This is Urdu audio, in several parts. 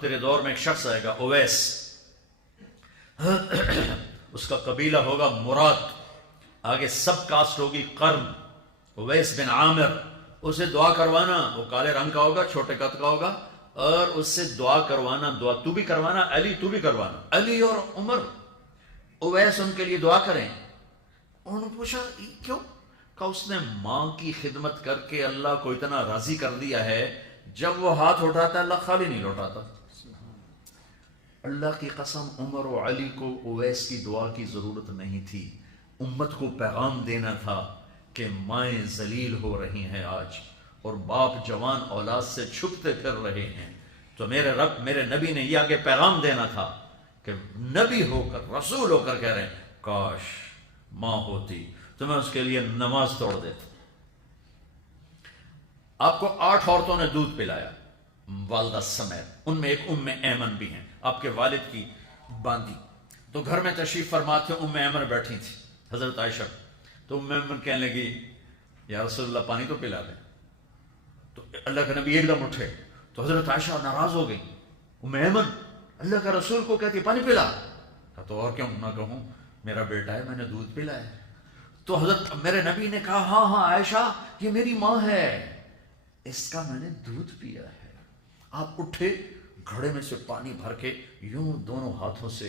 تیرے دور میں ایک شخص آئے گا اویس، اس کا قبیلہ ہوگا مراد، آگے سب کاسٹ ہوگی قرن، اویس بن عامر، اسے دعا کروانا، وہ کالے رنگ کا ہوگا، چھوٹے قد کا ہوگا، اور اس سے دعا کروانا، دعا تو بھی کروانا، علی تو بھی کروانا، علی اور عمر اویس ان کے لیے دعا کریں۔ انہوں نے پوچھا کیوں؟ کہا اس نے ماں کی خدمت کر کے اللہ کو اتنا راضی کر دیا ہے، جب وہ ہاتھ اٹھاتا اللہ خالی نہیں لوٹاتا۔ اللہ کی قسم عمر و علی کو اویس کی دعا کی ضرورت نہیں تھی، امت کو پیغام دینا تھا کہ مائیں ذلیل ہو رہی ہیں آج، اور باپ جوان اولاد سے چھپتے پھر رہے ہیں، تو میرے رب میرے نبی نے یہ آگے پیغام دینا تھا کہ نبی ہو کر رسول ہو کر کہہ رہے ہیں کاش ماں ہوتی تو میں اس کے لیے نماز توڑ دیتا۔ آپ کو 8 عورتوں نے دودھ پلایا والدہ سمیت، ان میں ایک ام ایمن بھی ہیں، آپ کے والد کی باندی، تو گھر میں تشریف فرما تھے، ام ایمن بیٹھی تھی حضرت عائشہ، تو ام ایمن کہنے لگی یا رسول اللہ پانی تو پلا دیں، تو اللہ کے نبی ایک دم اٹھے، تو حضرت عائشہ ناراض ہو گئی، ام ایمن اللہ کا رسول کو کہتی پانی پلا، تو اور کیوں نہ کہوں میرا بیٹا ہے، میں نے دودھ پلایا ہے۔ تو حضرت میرے نبی نے کہا ہاں ہاں عائشہ یہ میری ماں ہے، اس کا میں نے دودھ پیا ہے۔ آپ اٹھے، گھڑے میں سے پانی بھر کے یوں دونوں ہاتھوں سے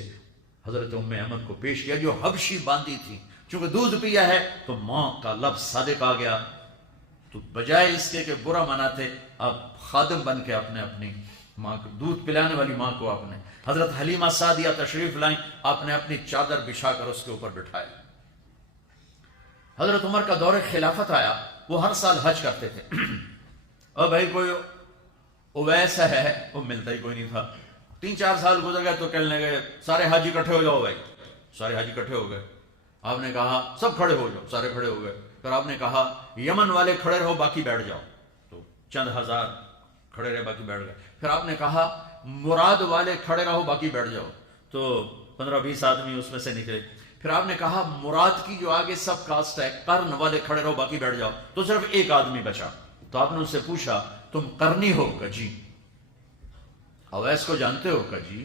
حضرت ام ایمن کو پیش کیا جو حبشی باندی تھی، چونکہ دودھ پیا ہے تو ماں کا لفظ صادق آ گیا، تو بجائے اس کے کہ برا مناتے آپ خادم بن کے اپنی ماں کو دودھ پلانے والی ماں کو آپ نے، حضرت حلیمہ سعدیہ تشریف لائیں، آپ نے اپنی چادر بچھا کر اس کے اوپر بٹھایا۔ حضرت عمر کا دور خلافت آیا، وہ ہر سال حج کرتے تھے، اور بھائی کوئی اویس ہے، وہ ملتا ہی کوئی نہیں تھا۔ 3-4 سال گزر گئے تو کہنے لگے سارے حاجی اکٹھے ہو جاؤ، بھائی سارے حاجی اکٹھے ہو گئے۔ آپ نے کہا سب کھڑے ہو جاؤ، سارے کھڑے ہو گئے۔ پھر آپ نے کہا یمن والے کھڑے رہو باقی بیٹھ جاؤ، تو چند ہزار کھڑے رہے باقی بیٹھ گئے۔ پھر آپ نے کہا مراد والے کھڑے رہو باقی بیٹھ جاؤ، تو 15-20 آدمی اس میں سے نکلے۔ پھر آپ نے کہا مراد کی جو آگے سب کاسٹ ہے قرن والے کھڑے رہو باقی بیٹھ جاؤ، تو صرف ایک آدمی بچا۔ تو آپ نے اس سے پوچھا تم قرنی ہو؟ کہ جی۔ اویس کو جانتے ہو؟ کہ جی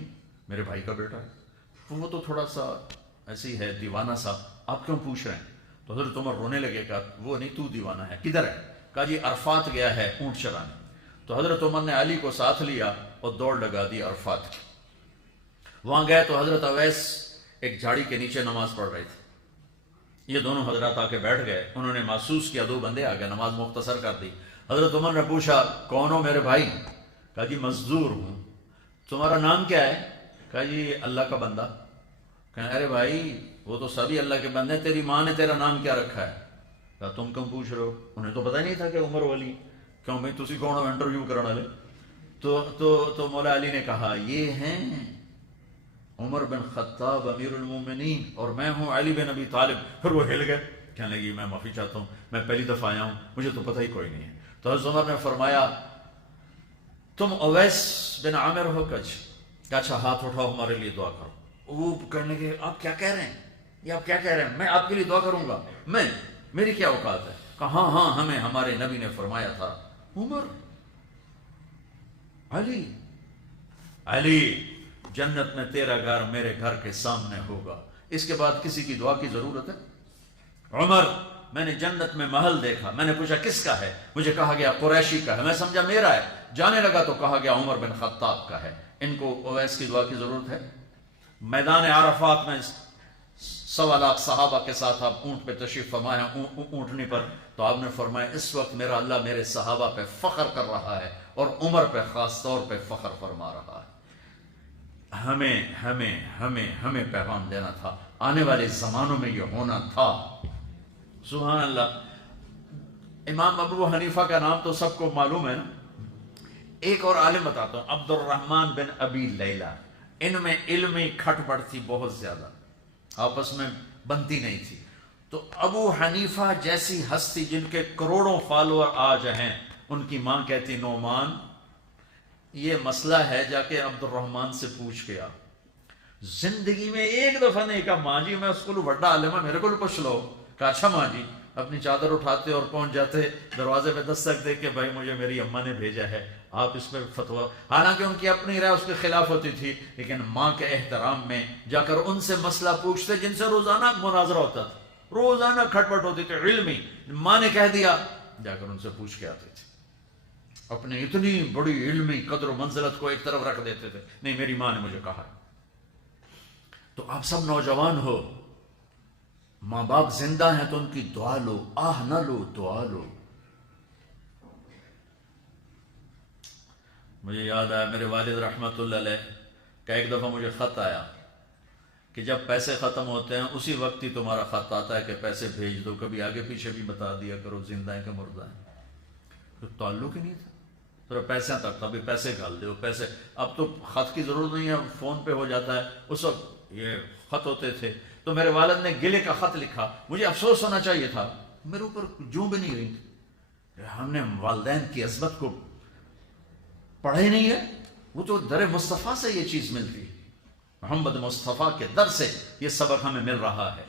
میرے بھائی کا بیٹا ہے۔ وہ تو تھوڑا سا ایسی ہے دیوانہ سا، آپ کیوں پوچھ رہے ہیں؟ تو حضرت عمر رونے لگے، کہا وہ نہیں تو دیوانہ ہے، کدھر ہے؟ کہا جی عرفات گیا ہے اونٹ چرانے۔ تو حضرت عمر نے علی کو ساتھ لیا اور دوڑ لگا دی عرفات کی۔ وہاں گئے تو حضرت اویس ایک جھاڑی کے نیچے نماز پڑھ رہے تھے، یہ دونوں حضرات آ کے بیٹھ گئے، انہوں نے محسوس کیا 2 بندے آ گئے، نماز مختصر کر دی۔ حضرت عمر نے پوچھا کون ہو میرے بھائی؟ کہا جی مزدور ہوں۔ تمہارا نام کیا ہے؟ کہا جی اللہ کا بندہ۔ کہا ارے بھائی وہ تو سبھی اللہ کے بندے ہیں، تیری ماں نے تیرا نام کیا رکھا ہے؟ کہا تم کیوں پوچھ رہے ہو؟ انہیں تو پتہ ہی نہیں تھا کہ عمر ولی، کیوں بھائی تسی کون ہو انٹرویو کرنے والے؟ تو مولا علی نے کہا یہ ہیں عمر بن خطاب امیر المومنین اور میں ہوں علی بن ابی طالب۔ پھر وہ ہل گئے، کہنے لگی میں معافی چاہتا ہوں، میں پہلی دفعہ آیا ہوں، مجھے تو پتہ ہی کوئی نہیں ہے۔ تو حضرت عمر نے فرمایا تم اویس بن عامر ہو؟ کہ اچھا ہاتھ اٹھاؤ ہمارے لیے دعا کرو۔ وہ کہنے لگے آپ کیا کہہ رہے ہیں، یہ آپ کیا کہہ رہے ہیں، میں آپ کے لیے دعا کروں گا؟ میری کیا اوقات ہے؟ کہا ہاں ہمیں ہمارے نبی نے فرمایا تھا عمر علی جنت میں تیرا گھر میرے گھر کے سامنے ہوگا، اس کے بعد کسی کی دعا کی ضرورت ہے؟ عمر میں نے جنت میں محل دیکھا، میں نے پوچھا کس کا ہے؟ مجھے کہا گیا قریشی کا ہے، میں سمجھا میرا ہے، جانے لگا تو کہا گیا عمر بن خطاب کا ہے، ان کو اویس کی دعا کی ضرورت ہے؟ میدان عرفات میں 1.25 لاکھ صحابہ کے ساتھ آپ اونٹ پہ تشریف فرمائے ہیں، اونٹنی پر، تو آپ نے فرمایا اس وقت میرا اللہ میرے صحابہ پہ فخر کر رہا ہے اور عمر پہ خاص طور پہ فخر فرما رہا ہے۔ ہمیں پیغام دینا تھا، آنے والے زمانوں میں یہ ہونا تھا۔ سبحان اللہ۔ امام ابو حنیفہ کا نام تو سب کو معلوم ہے نا، ایک اور عالم بتاتا ہوں، عبد الرحمن بن ابی لیلہ، ان میں علمی کھٹ پڑ تھی بہت زیادہ، آپس میں بنتی نہیں تھی۔ تو ابو حنیفہ جیسی ہستی جن کے کروڑوں فالوور آج ہیں، ان کی ماں کہتی نعمان یہ مسئلہ ہے جا کے عبد الرحمن سے پوچھ کے آ۔ زندگی میں ایک دفعہ نہیں کہا ماں جی میں اس کو بڑا عالم ہے میرے کو پوچھ لو۔ کہا اچھا ماں جی، اپنی چادر اٹھاتے اور پہنچ جاتے، دروازے پہ دستک دے کے بھائی مجھے میری اماں نے بھیجا ہے آپ اس پہ فتویٰ، حالانکہ ان کی اپنی رائے اس کے خلاف ہوتی تھی، لیکن ماں کے احترام میں جا کر ان سے مسئلہ پوچھتے جن سے روزانہ مناظرہ ہوتا تھا، روزانہ کھٹپٹ ہوتی تھی علمی، ماں نے کہہ دیا جا کر ان سے پوچھ کے آتے تھے، اپنی اتنی بڑی علمی قدر و منزلت کو ایک طرف رکھ دیتے تھے، نہیں میری ماں نے مجھے کہا۔ تو آپ سب نوجوان ہو، ماں باپ زندہ ہیں تو ان کی دعا لو، آہ نہ لو، دعا لو۔ مجھے یاد آیا میرے والد رحمۃ اللہ علیہ کا ایک دفعہ مجھے خط آیا کہ جب پیسے ختم ہوتے ہیں اسی وقت ہی تمہارا خط آتا ہے کہ پیسے بھیج دو، کبھی آگے پیچھے بھی بتا دیا کرو زندہ ہیں کہ مردہ ہیں۔ تو تعلق ہی نہیں تھا، تو پیسے تک تھا، ابھی پیسے ڈال دو پیسے، اب تو خط کی ضرورت نہیں ہے، فون پہ ہو جاتا ہے، اس وقت یہ خط ہوتے تھے۔ تو میرے والد نے گلے کا خط لکھا، مجھے افسوس ہونا چاہیے تھا، میرے اوپر جوں بھی نہیں رہی تھی، ہم نے والدین کی عظمت کو پڑھا ہی نہیں ہے، وہ تو در مصطفیٰ سے یہ چیز ملتی ہے، محمد مصطفیٰ کے در سے یہ سبق ہمیں مل رہا ہے۔